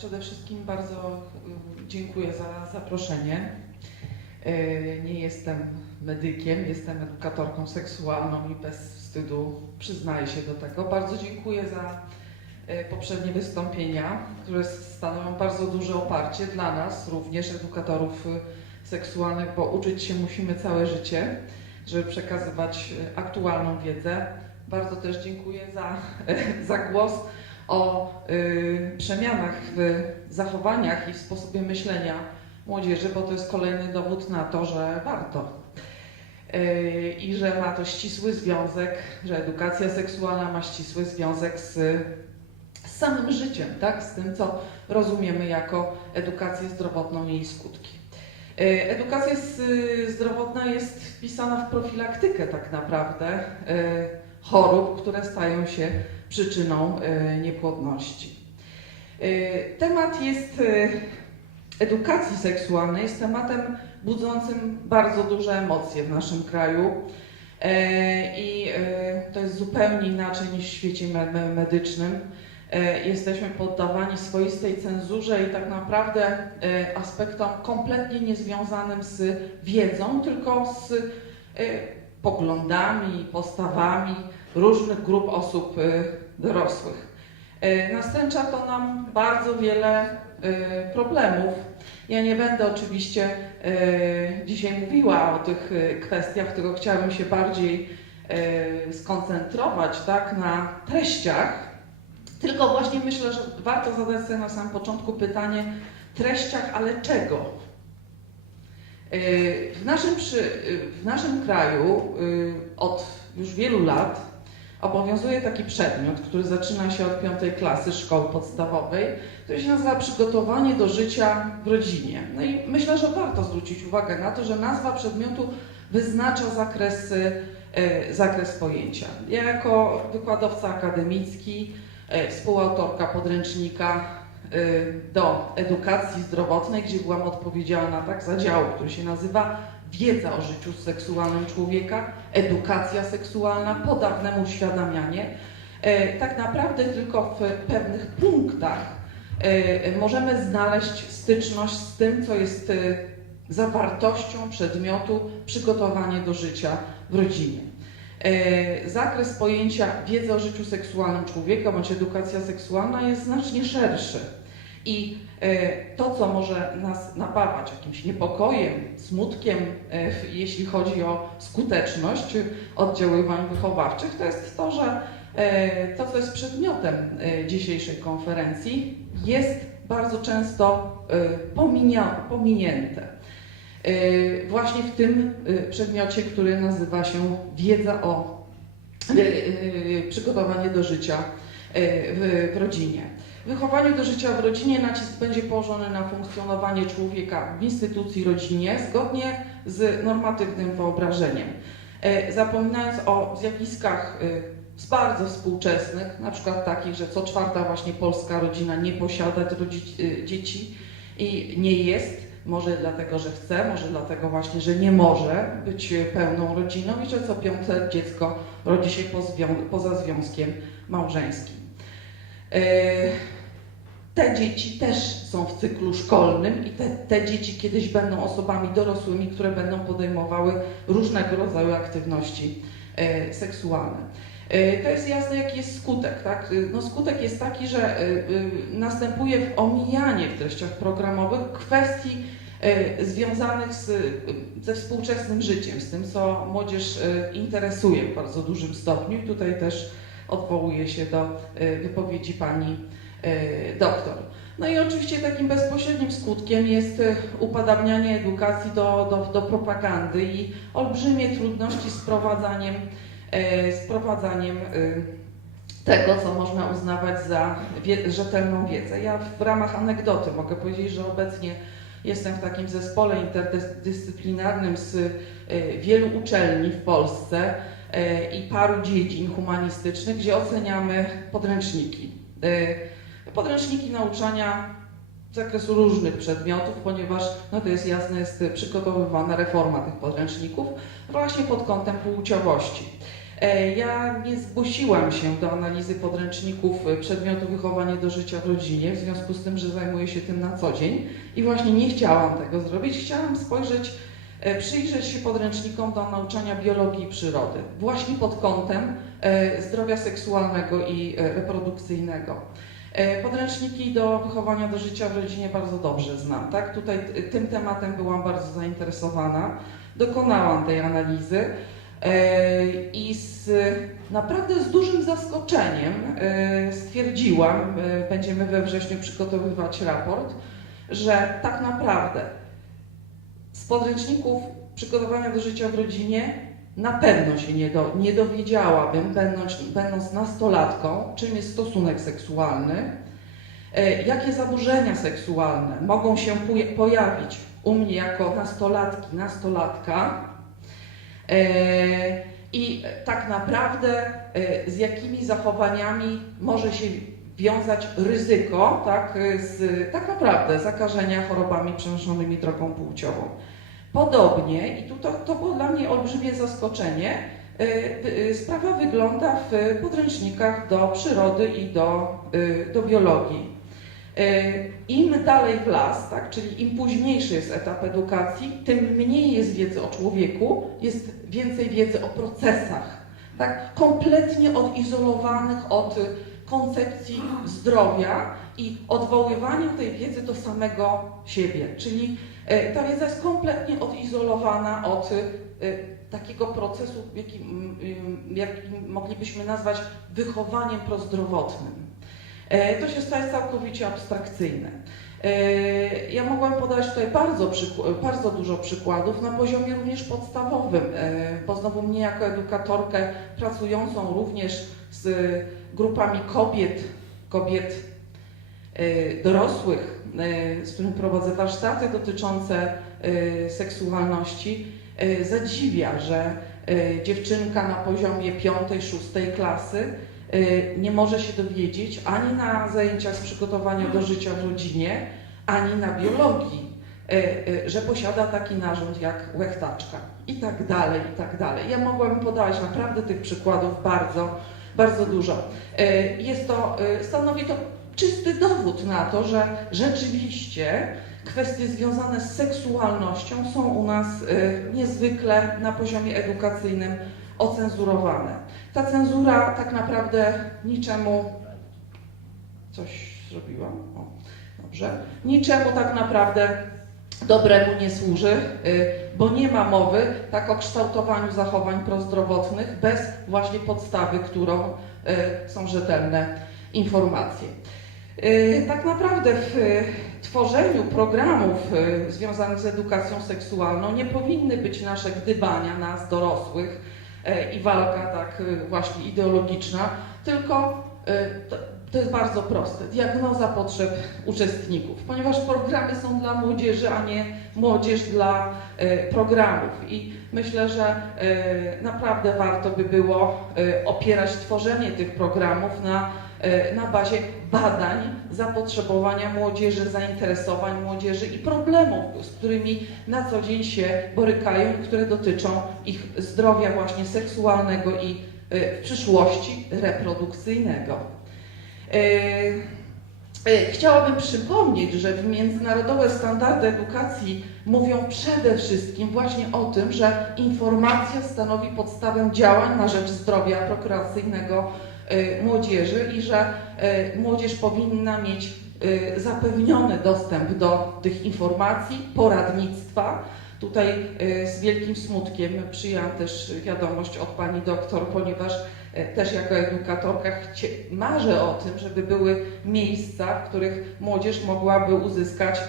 przede wszystkim bardzo y, dziękuję za zaproszenie. Y, Nie jestem medykiem, jestem edukatorką seksualną i bez wstydu przyznaję się do tego. Bardzo dziękuję za y, poprzednie wystąpienia, które stanowią bardzo duże oparcie dla nas, również edukatorów y, seksualnych, bo uczyć się musimy całe życie, żeby przekazywać aktualną wiedzę. Bardzo też dziękuję za, za głos o y, przemianach w zachowaniach i w sposobie myślenia młodzieży, bo to jest kolejny dowód na to, że warto. Y, I że ma to ścisły związek, że edukacja seksualna ma ścisły związek z, z samym życiem, tak? z tym, co rozumiemy jako edukację zdrowotną i jej skutki. Y, Edukacja zdrowotna jest wpisana w profilaktykę tak naprawdę y, chorób, które stają się przyczyną y, niepłodności. Y, Temat jest y, edukacji seksualnej, jest tematem budzącym bardzo duże emocje w naszym kraju. I to jest zupełnie inaczej niż w świecie me- me- medycznym. Jesteśmy poddawani swoistej cenzurze i tak naprawdę aspektom kompletnie niezwiązanym z wiedzą, tylko z poglądami, postawami różnych grup osób y, dorosłych. Y, Nastręcza to nam bardzo wiele y, problemów. Ja nie będę oczywiście dzisiaj mówiła o tych kwestiach, tylko chciałabym się bardziej skoncentrować tak, na treściach. Tylko właśnie myślę, że warto zadać sobie na samym początku pytanie treściach, ale czego? W naszym, przy, w naszym kraju od już wielu lat obowiązuje taki przedmiot, który zaczyna się od piątej klasy szkoły podstawowej, który się nazywa przygotowanie do życia w rodzinie. No i myślę, że warto zwrócić uwagę na to, że nazwa przedmiotu wyznacza zakres, y, zakres pojęcia. Ja jako wykładowca akademicki, y, współautorka podręcznika y, do edukacji zdrowotnej, gdzie byłam odpowiedzialna tak za dział, który się nazywa Wiedza o życiu seksualnym człowieka, edukacja seksualna, podawnemu uświadamianie. E, Tak naprawdę tylko w pewnych punktach e, możemy znaleźć styczność z tym, co jest e, zawartością przedmiotu przygotowanie do życia w rodzinie. Zakres pojęcia wiedza o życiu seksualnym człowieka bądź edukacja seksualna jest znacznie szerszy. I e, to, co może nas napawać jakimś niepokojem, smutkiem, e, jeśli chodzi o skuteczność oddziaływań wychowawczych, to jest to, że e, to, co jest przedmiotem dzisiejszej konferencji, jest bardzo często pominięte. Właśnie w tym przedmiocie, który nazywa się wiedza o przygotowanie do życia w rodzinie. Wychowaniu do życia w rodzinie nacisk będzie położony na funkcjonowanie człowieka w instytucji rodzinie zgodnie z normatywnym wyobrażeniem. E, Zapominając o zjawiskach e, bardzo współczesnych, na przykład takich, że co czwarta właśnie polska rodzina nie posiada e, dzieci i nie jest, może dlatego, że chce, może dlatego właśnie, że nie może być pełną rodziną i że co piąte dziecko rodzi się poza związkiem małżeńskim. E, Te dzieci też są w cyklu szkolnym i te, te dzieci kiedyś będą osobami dorosłymi, które będą podejmowały różnego rodzaju aktywności e, seksualne. E, To jest jasne, jaki jest skutek. Tak? No, skutek jest taki, że następuje omijanie w treściach programowych kwestii związanych z, ze współczesnym życiem, z tym, co młodzież interesuje w bardzo dużym stopniu. Tutaj też odwołuję się do e, wypowiedzi pani e, doktor. No i oczywiście takim bezpośrednim skutkiem jest e, upadabnianie edukacji do, do, do propagandy i olbrzymie trudności z prowadzaniem, z prowadzaniem tego, co można uznawać za wie, rzetelną wiedzę. Ja w ramach anegdoty mogę powiedzieć, że obecnie jestem w takim zespole interdyscyplinarnym z wielu uczelni w Polsce i paru dziedzin humanistycznych, gdzie oceniamy podręczniki. E, Podręczniki nauczania z zakresu różnych przedmiotów, ponieważ no to jest jasne, jest przygotowywana reforma tych podręczników właśnie pod kątem płciowości. E, Ja nie zgłosiłam się do analizy podręczników e, przedmiotu wychowanie do życia w rodzinie, w związku z tym, że zajmuję się tym na co dzień i właśnie nie chciałam tego zrobić. Chciałam spojrzeć, e, przyjrzeć się podręcznikom do nauczania biologii i przyrody, właśnie pod kątem e, zdrowia seksualnego i e, reprodukcyjnego. E, Podręczniki do wychowania do życia w rodzinie bardzo dobrze znam, tak? Tutaj tym tematem byłam bardzo zainteresowana. Dokonałam tej analizy e, i z, naprawdę z dużym zaskoczeniem e, stwierdziłam, e, będziemy we wrześniu przygotowywać raport, że tak naprawdę podręczników przygotowania do życia w rodzinie na pewno się nie, do, nie dowiedziałabym, będąc, będąc nastolatką, czym jest stosunek seksualny, e, jakie zaburzenia seksualne mogą się poja- pojawić u mnie jako nastolatki, nastolatka e, i tak naprawdę e, z jakimi zachowaniami może się wiązać ryzyko tak, z tak naprawdę zakażenia chorobami przenoszonymi drogą płciową. Podobnie, i tu to, to było dla mnie olbrzymie zaskoczenie, y, y, sprawa wygląda w podręcznikach do przyrody i do, y, do biologii. Im dalej w las, tak, czyli im późniejszy jest etap edukacji, tym mniej jest wiedzy o człowieku, jest więcej wiedzy o procesach, tak, kompletnie odizolowanych od koncepcji zdrowia i odwoływania tej wiedzy do samego siebie, czyli E, Ta wiedza jest kompletnie odizolowana od e, takiego procesu, jaki, jaki moglibyśmy nazwać wychowaniem prozdrowotnym. E, To się staje całkowicie abstrakcyjne. Ja mogłam podać tutaj bardzo, bardzo dużo przykładów na poziomie również podstawowym, bo znowu mnie jako edukatorkę pracującą również z grupami kobiet, kobiet dorosłych, e, z którym prowadzę warsztaty dotyczące e, seksualności, zadziwia, że dziewczynka na poziomie piątej, szóstej klasy nie może się dowiedzieć ani na zajęciach z przygotowania do życia w rodzinie, ani na biologii, że posiada taki narząd jak łechtaczka i tak dalej, i tak dalej. Ja mogłabym podawać naprawdę tych przykładów bardzo, bardzo dużo. Jest to, stanowi to czysty dowód na to, że rzeczywiście kwestie związane z seksualnością są u nas y, niezwykle na poziomie edukacyjnym ocenzurowane. Ta cenzura tak naprawdę niczemu coś zrobiłam. O, dobrze. Niczemu tak naprawdę dobremu nie służy, y, bo nie ma mowy tak o kształtowaniu zachowań prozdrowotnych bez właśnie podstawy, którą y, są rzetelne informacje. Y, Tak naprawdę w y, tworzeniu programów y, związanych z edukacją seksualną nie powinny być nasze gdybania nas dorosłych y, i walka tak y, właśnie ideologiczna, tylko y, to, jest bardzo proste. Diagnoza potrzeb uczestników, ponieważ programy są dla młodzieży, a nie młodzież dla y, programów. I myślę, że y, naprawdę warto by było y, opierać tworzenie tych programów na na bazie badań, zapotrzebowania młodzieży, zainteresowań młodzieży i problemów, z którymi na co dzień się borykają i które dotyczą ich zdrowia właśnie seksualnego i e, w przyszłości reprodukcyjnego. E, e, Chciałabym przypomnieć, że międzynarodowe standardy edukacji mówią przede wszystkim właśnie o tym, że informacja stanowi podstawę działań na rzecz zdrowia prokreacyjnego młodzieży i że e, młodzież powinna mieć e, zapewniony dostęp do tych informacji, poradnictwa. Tutaj z wielkim smutkiem przyjęłam też wiadomość od pani doktor, ponieważ też jako edukatorka marzę o tym, żeby były miejsca, w których młodzież mogłaby uzyskać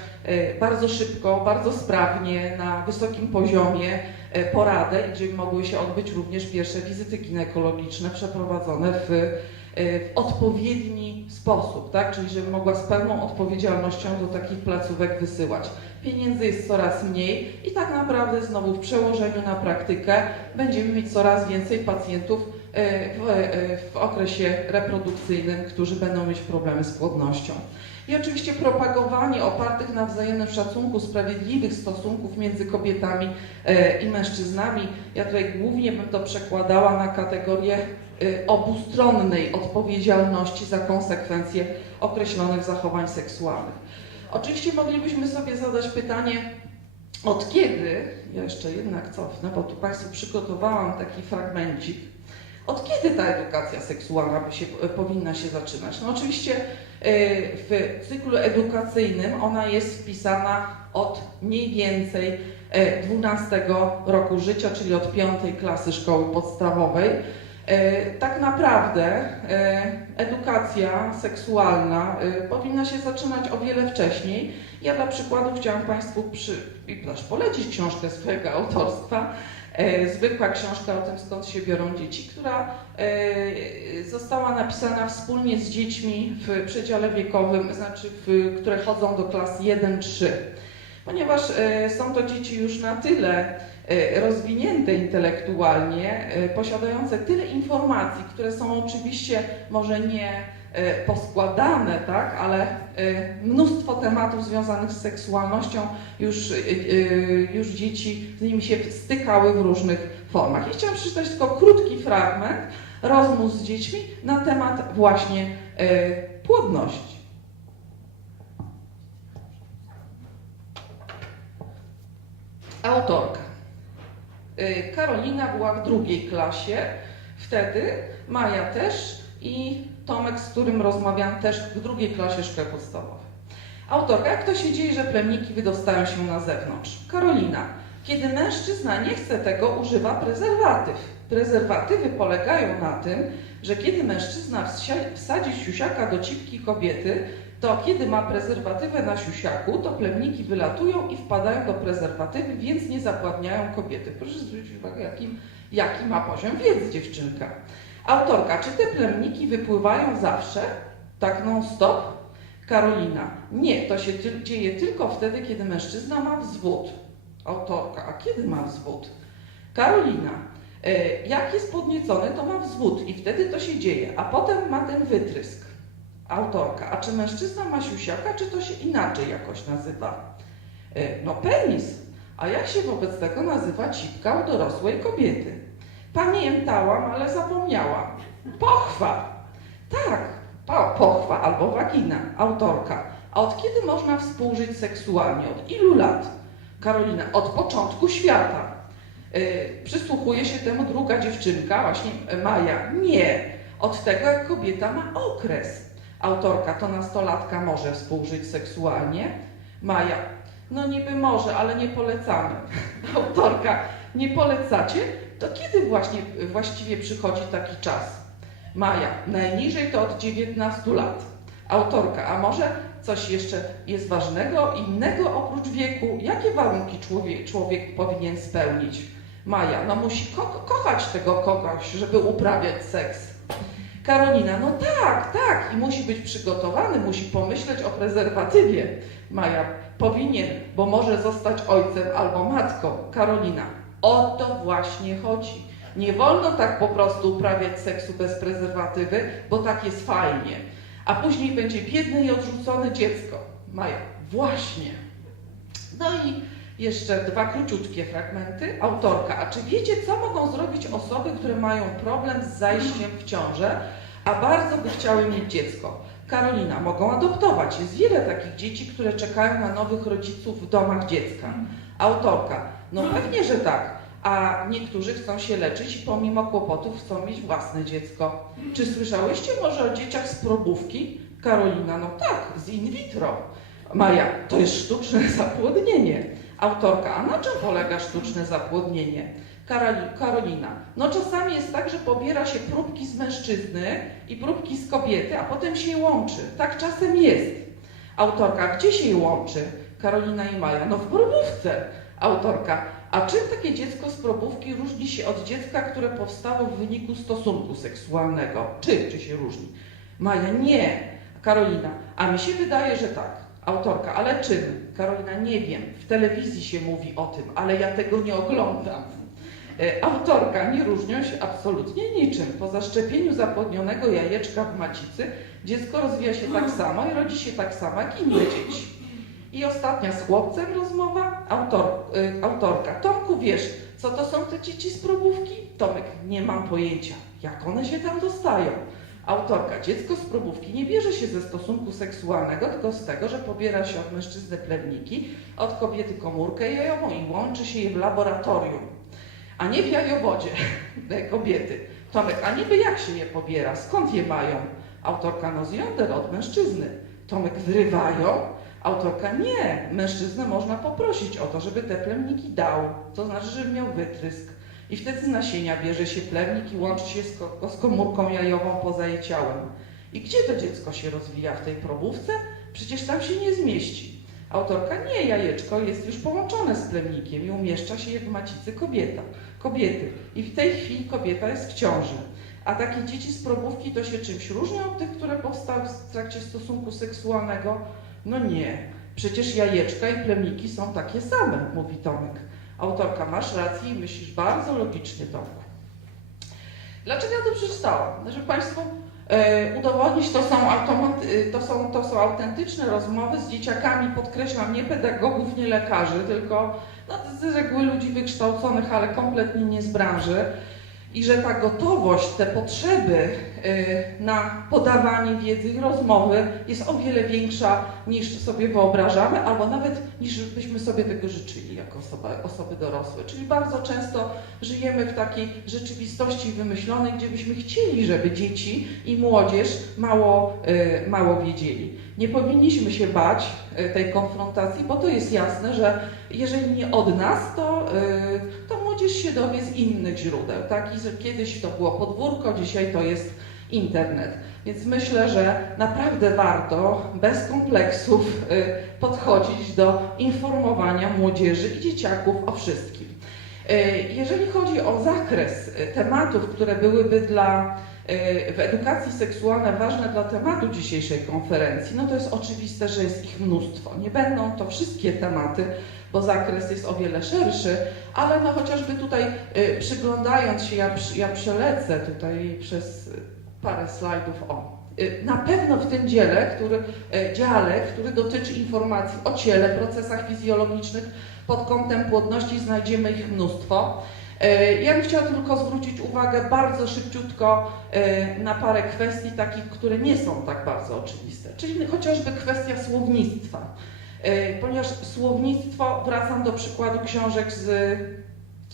bardzo szybko, bardzo sprawnie, na wysokim poziomie poradę, gdzie mogły się odbyć również pierwsze wizyty ginekologiczne przeprowadzone w, e, w odpowiedni sposób, tak? czyli żeby mogła z pełną odpowiedzialnością do takich placówek wysyłać. Pieniędzy jest coraz mniej i tak naprawdę znowu w przełożeniu na praktykę będziemy mieć coraz więcej pacjentów e, w, e, w okresie reprodukcyjnym, którzy będą mieć problemy z płodnością. I oczywiście propagowanie opartych na wzajemnym szacunku sprawiedliwych stosunków między kobietami i mężczyznami. Ja tutaj głównie bym to przekładała na kategorię obustronnej odpowiedzialności za konsekwencje określonych zachowań seksualnych. Oczywiście moglibyśmy sobie zadać pytanie, od kiedy, ja jeszcze jednak cofnę, bo tu Państwu przygotowałam taki fragmencik, od kiedy ta edukacja seksualna by się, powinna się zaczynać? No oczywiście e, w cyklu edukacyjnym ona jest wpisana od mniej więcej e, 12 roku życia, czyli od 5 klasy szkoły podstawowej. E, Tak naprawdę e, edukacja seksualna e, powinna się zaczynać o wiele wcześniej. Ja dla przykładu chciałam Państwu przy, polecić książkę swojego autorstwa. Zwykła książka o tym, skąd się biorą dzieci, która została napisana wspólnie z dziećmi w przedziale wiekowym, znaczy w, które chodzą do klas 1-3. Ponieważ są to dzieci już na tyle rozwinięte intelektualnie, e, posiadające tyle informacji, które są oczywiście może nie e, poskładane, tak, ale e, mnóstwo tematów związanych z seksualnością już, e, e, już dzieci z nimi się stykały w różnych formach. I chciałam przeczytać tylko krótki fragment rozmów z dziećmi na temat właśnie e, płodności. Autorka. Y, Karolina była w drugiej klasie wtedy, Maja też i Tomek, z którym rozmawiam też w drugiej klasie szkoły podstawowej. Autorka, jak to się dzieje, że plemniki wydostają się na zewnątrz? Karolina, kiedy mężczyzna nie chce tego, używa prezerwatyw. Prezerwatywy polegają na tym, że kiedy mężczyzna wsadzi siusiaka do cipki kobiety, to kiedy ma prezerwatywę na siusiaku, to plemniki wylatują i wpadają do prezerwatywy, więc nie zapładniają kobiety. Proszę zwrócić uwagę, jaki, ma poziom wiedzy dziewczynka. Autorka, czy te plemniki wypływają zawsze? Tak non stop? Karolina, nie, to się dzieje tylko wtedy, kiedy mężczyzna ma wzwód. Autorka, a kiedy ma wzwód? Karolina, e, jak jest podniecony, to ma wzwód i wtedy to się dzieje, a potem ma ten wytrysk. Autorka, a czy mężczyzna ma siusiaka, czy to się inaczej jakoś nazywa? E, No penis. A jak się wobec tego nazywa cipka u dorosłej kobiety? Pamiętałam, ale zapomniałam. Pochwa. Tak, po, pochwa albo wagina. Autorka. A od kiedy można współżyć seksualnie? Od ilu lat? Karolina. Od początku świata. Yy, przysłuchuje się temu druga dziewczynka, właśnie Maja. Nie. Od tego, jak kobieta ma okres. Autorka. To nastolatka może współżyć seksualnie? Maja. No niby może, ale nie polecamy. Autorka. Nie polecacie? To kiedy właśnie właściwie przychodzi taki czas? Maja, najniżej to od 19 lat. Autorka, a może coś jeszcze jest ważnego, innego oprócz wieku? Jakie warunki człowiek, człowiek powinien spełnić? Maja, no musi ko- kochać tego kogoś, żeby uprawiać seks. Karolina, no tak, tak, i musi być przygotowany, musi pomyśleć o prezerwatywie. Maja, powinien, bo może zostać ojcem albo matką. Karolina, o to właśnie chodzi. Nie wolno tak po prostu uprawiać seksu bez prezerwatywy, bo tak jest fajnie. A później będzie biedne i odrzucone dziecko. Maja, właśnie. No i jeszcze dwa króciutkie fragmenty. Autorka, a czy wiecie, co mogą zrobić osoby, które mają problem z zajściem w ciążę, a bardzo by chciały mieć dziecko? Karolina, mogą adoptować. Jest wiele takich dzieci, które czekają na nowych rodziców w domach dziecka. Autorka, no pewnie, że tak. A niektórzy chcą się leczyć i pomimo kłopotów chcą mieć własne dziecko. Czy słyszałyście może o dzieciach z probówki? Karolina, no tak, z in vitro. Maja, to jest sztuczne zapłodnienie. Autorka, a na czym polega sztuczne zapłodnienie? Karoli- Karolina, no czasami jest tak, że pobiera się próbki z mężczyzny i próbki z kobiety, a potem się łączy. Tak czasem jest. Autorka, gdzie się łączy? Karolina i Maja, no w probówce. Autorka, a czym takie dziecko z probówki różni się od dziecka, które powstało w wyniku stosunku seksualnego? Czym, czy się różni? Maja, nie. Karolina, a mi się wydaje, że tak. Autorka, ale czym? Karolina, nie wiem. W telewizji się mówi o tym, ale ja tego nie oglądam. E, Autorka nie różnią się absolutnie niczym. Po zaszczepieniu zapłodnionego jajeczka w macicy dziecko rozwija się tak samo i rodzi się tak samo jak inne dzieci. I ostatnia z chłopcem rozmowa. Autor, y, autorka. Tomku, wiesz, co to są te dzieci z probówki? Tomek, nie mam pojęcia. Jak one się tam dostają? Autorka. Dziecko z probówki nie bierze się ze stosunku seksualnego, tylko z tego, że pobiera się od mężczyzny plemniki, a od kobiety komórkę jajową i łączy się je w laboratorium, a nie w jajowodzie kobiety. Tomek, a niby jak się je pobiera? Skąd je mają? Autorka, no z jąder, od mężczyzny. Tomek, wyrywają? Autorka, nie. Mężczyznę można poprosić o to, żeby te plemniki dał. To znaczy, żeby miał wytrysk. I wtedy z nasienia bierze się plemnik i łączy się z, ko- z komórką jajową poza jej ciałem. I gdzie to dziecko się rozwija? W tej probówce? Przecież tam się nie zmieści. Autorka, nie, jajeczko jest już połączone z plemnikiem i umieszcza się je w macicy kobieta, kobiety. I w tej chwili kobieta jest w ciąży. A takie dzieci z probówki to się czymś różnią od tych, które powstały w trakcie stosunku seksualnego? No nie. Przecież jajeczka i plemniki są takie same, mówi Tomek. Autorka, masz rację i myślisz bardzo logicznie, Tomku. Dlaczego ja to przeczytałam? Żeby Państwu e, udowodnić, to są, e, to, są, to są autentyczne rozmowy z dzieciakami, podkreślam, nie pedagogów, nie lekarzy, tylko no, z reguły ludzi wykształconych, ale kompletnie nie z branży. I że ta gotowość, te potrzeby e, na podawanie wiedzy i rozmowy jest o wiele większa niż sobie wyobrażamy, albo nawet niż byśmy sobie tego życzyli jako osoba, osoby dorosłe. Czyli bardzo często żyjemy w takiej rzeczywistości wymyślonej, gdzie byśmy chcieli, żeby dzieci i młodzież mało, e, mało wiedzieli. Nie powinniśmy się bać e, tej konfrontacji, bo to jest jasne, że jeżeli nie od nas, to, to młodzież się dowie z innych źródeł. Tak? I kiedyś to było podwórko, dzisiaj to jest internet. Więc myślę, że naprawdę warto bez kompleksów y, podchodzić do informowania młodzieży i dzieciaków o wszystkim. Y, Jeżeli chodzi o zakres y, tematów, które byłyby dla, w edukacji seksualnej ważne dla tematu dzisiejszej konferencji, no to jest oczywiste, że jest ich mnóstwo. Nie będą to wszystkie tematy, bo zakres jest o wiele szerszy, ale no chociażby tutaj y, przyglądając się, ja, ja przelecę tutaj przez y, parę slajdów o. Y, Na pewno w tym dziele, który, y, dziale, który dotyczy informacji o ciele, procesach fizjologicznych pod kątem płodności znajdziemy ich mnóstwo. Y, Ja bym chciała tylko zwrócić uwagę bardzo szybciutko y, na parę kwestii takich, które nie są tak bardzo oczywiste, czyli chociażby kwestia słownictwa. Y, Ponieważ słownictwo, wracam do przykładu książek z,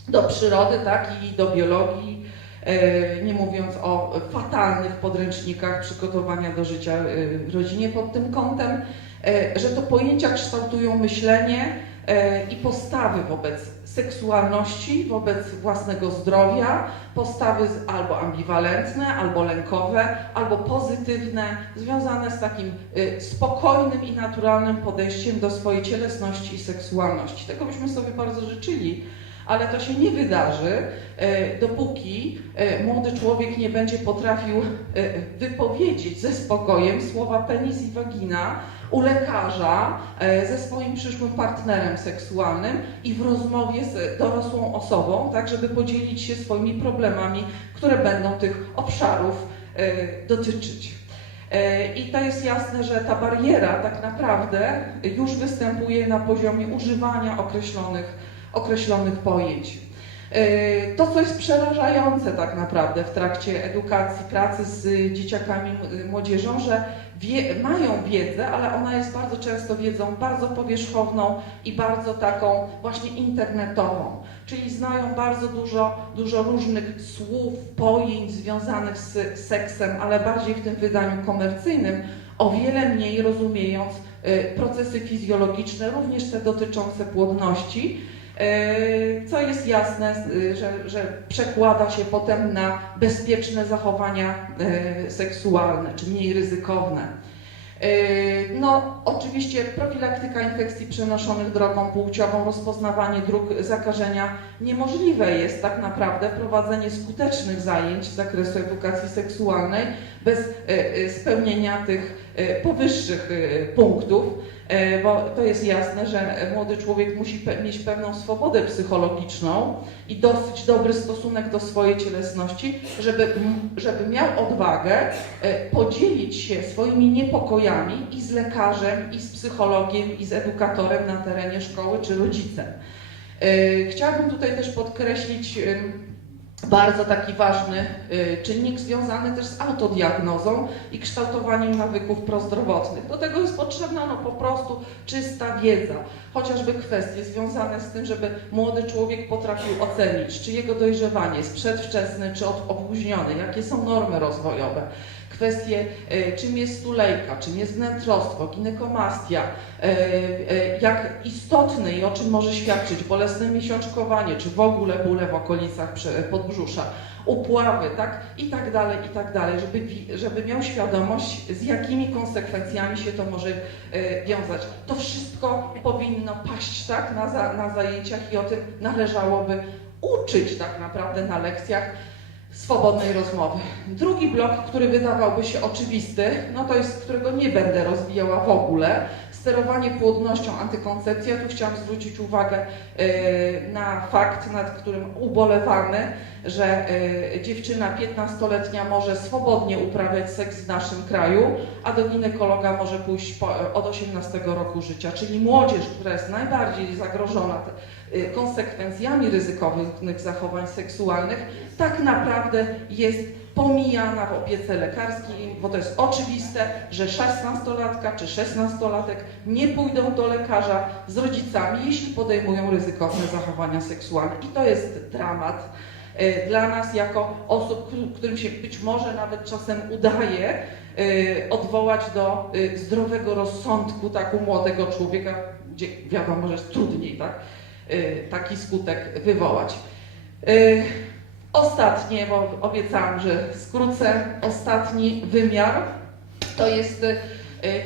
do przyrody, tak, i do biologii, nie mówiąc o fatalnych podręcznikach przygotowania do życia w rodzinie pod tym kątem, że to pojęcia kształtują myślenie i postawy wobec seksualności, wobec własnego zdrowia, postawy albo ambiwalentne, albo lękowe, albo pozytywne, związane z takim y, spokojnym i naturalnym podejściem do swojej cielesności i seksualności. Tego byśmy sobie bardzo życzyli, ale to się nie wydarzy, y, dopóki y, młody człowiek nie będzie potrafił y, wypowiedzieć ze spokojem słowa penis i wagina u lekarza y, ze swoim przyszłym partnerem seksualnym i w rozmowie z dorosłą osobą, tak żeby podzielić się swoimi problemami, które będą tych obszarów y, dotyczyć. Y, I to jest jasne, że ta bariera tak naprawdę już występuje na poziomie używania określonych, określonych pojęć. Y, To, co jest przerażające tak naprawdę w trakcie edukacji, pracy z dzieciakami, młodzieżą, że wie, mają wiedzę, ale ona jest bardzo często wiedzą bardzo powierzchowną i bardzo taką właśnie internetową. Czyli znają bardzo dużo, dużo różnych słów, pojęć związanych z seksem, ale bardziej w tym wydaniu komercyjnym, o wiele mniej rozumiejąc y, procesy fizjologiczne, również te dotyczące płodności, co jest jasne, y, że, że przekłada się potem na bezpieczne zachowania y, seksualne, czy mniej ryzykowne. No, oczywiście profilaktyka infekcji przenoszonych drogą płciową, rozpoznawanie dróg zakażenia. Niemożliwe jest tak naprawdę prowadzenie skutecznych zajęć z zakresu edukacji seksualnej bez e, e, spełnienia tych e, powyższych e, punktów, e, bo to jest jasne, że młody człowiek musi pe- mieć pewną swobodę psychologiczną i dosyć dobry stosunek do swojej cielesności, żeby, żeby miał odwagę e, podzielić się swoimi niepokojami i z lekarzem, i z psychologiem, i z edukatorem na terenie szkoły czy rodzicem. E, Chciałabym tutaj też podkreślić bardzo taki ważny e, czynnik związany też z autodiagnozą i kształtowaniem nawyków prozdrowotnych. Do tego jest potrzebna no, po prostu czysta wiedza, chociażby kwestie związane z tym, żeby młody człowiek potrafił ocenić, czy jego dojrzewanie jest przedwczesne, czy opóźnione, jakie są normy rozwojowe. Kwestie, e, czym jest stulejka, czym jest wnętrzostwo, ginekomastia, e, e, jak istotne i o czym może świadczyć bolesne miesiączkowanie, czy w ogóle bóle w okolicach podbrzusza, upławy, tak, i tak dalej, i tak dalej, żeby, żeby miał świadomość, z jakimi konsekwencjami się to może wiązać. To wszystko powinno paść, tak, na, za, na zajęciach i o tym należałoby uczyć tak naprawdę na lekcjach swobodnej rozmowy. Drugi blok, który wydawałby się oczywisty, no to jest, którego nie będę rozwijała w ogóle, sterowanie płodnością, antykoncepcja. Tu chciałam zwrócić uwagę e, na fakt, nad którym ubolewamy, że e, dziewczyna 15-letnia może swobodnie uprawiać seks w naszym kraju, a do ginekologa może pójść od 18 roku życia, czyli młodzież, która jest najbardziej zagrożona konsekwencjami ryzykownych zachowań seksualnych, tak naprawdę jest pomijana w opiece lekarskiej, bo to jest oczywiste, że 16-latka czy 16-latek nie pójdą do lekarza z rodzicami, jeśli podejmują ryzykowne zachowania seksualne. I to jest dramat e, dla nas jako osób, któ- którym się być może nawet czasem udaje e, odwołać do zdrowego rozsądku tak u młodego człowieka, gdzie wiadomo, że jest trudniej tak, taki skutek wywołać. E, Ostatnie, bo obiecałam, że skrócę, ostatni wymiar to jest y,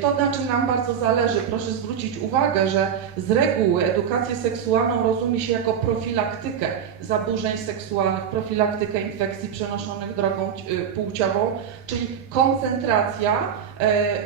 to, na czym nam bardzo zależy. Proszę zwrócić uwagę, że z reguły edukację seksualną rozumie się jako profilaktykę zaburzeń seksualnych, profilaktykę infekcji przenoszonych drogą y, płciową, czyli koncentracja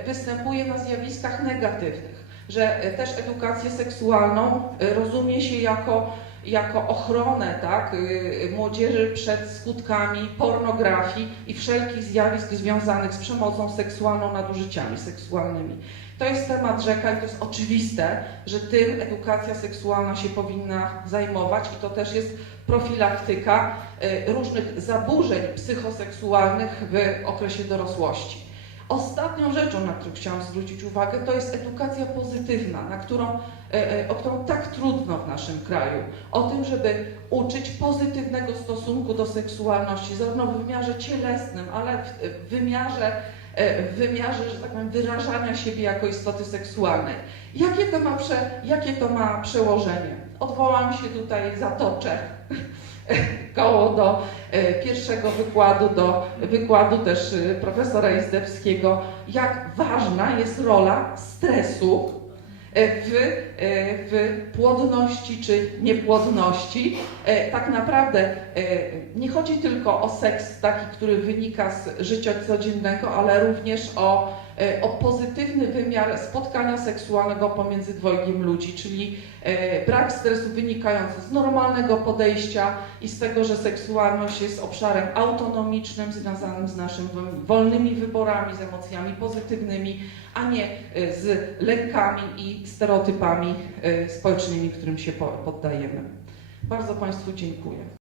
y, występuje na zjawiskach negatywnych, że y, też edukację seksualną y, rozumie się jako jako ochronę tak, y, młodzieży przed skutkami pornografii i wszelkich zjawisk związanych z przemocą seksualną, nadużyciami seksualnymi. To jest temat rzeka i to jest oczywiste, że tym edukacja seksualna się powinna zajmować i to też jest profilaktyka różnych zaburzeń psychoseksualnych w okresie dorosłości. Ostatnią rzeczą, na którą chciałam zwrócić uwagę, to jest edukacja pozytywna, na którą, e, e, o którą tak trudno w naszym kraju. O tym, żeby uczyć pozytywnego stosunku do seksualności, zarówno w wymiarze cielesnym, ale w, wymiarze, e, w wymiarze, że tak powiem, wyrażania siebie jako istoty seksualnej. Jakie to ma, prze, jakie to ma przełożenie? Odwołam się tutaj, zatoczę koło do e, pierwszego wykładu, do wykładu też e, profesora Izdebskiego, jak ważna jest rola stresu e, w, w płodności czy niepłodności. Tak naprawdę nie chodzi tylko o seks taki, który wynika z życia codziennego, ale również o, o pozytywny wymiar spotkania seksualnego pomiędzy dwojgiem ludzi, czyli e, brak stresu wynikający z normalnego podejścia i z tego, że seksualność jest obszarem autonomicznym, związanym z naszymi wolnymi wyborami, z emocjami pozytywnymi, a nie e, z lękami i stereotypami e, społecznymi, którym się po- poddajemy. Bardzo Państwu dziękuję.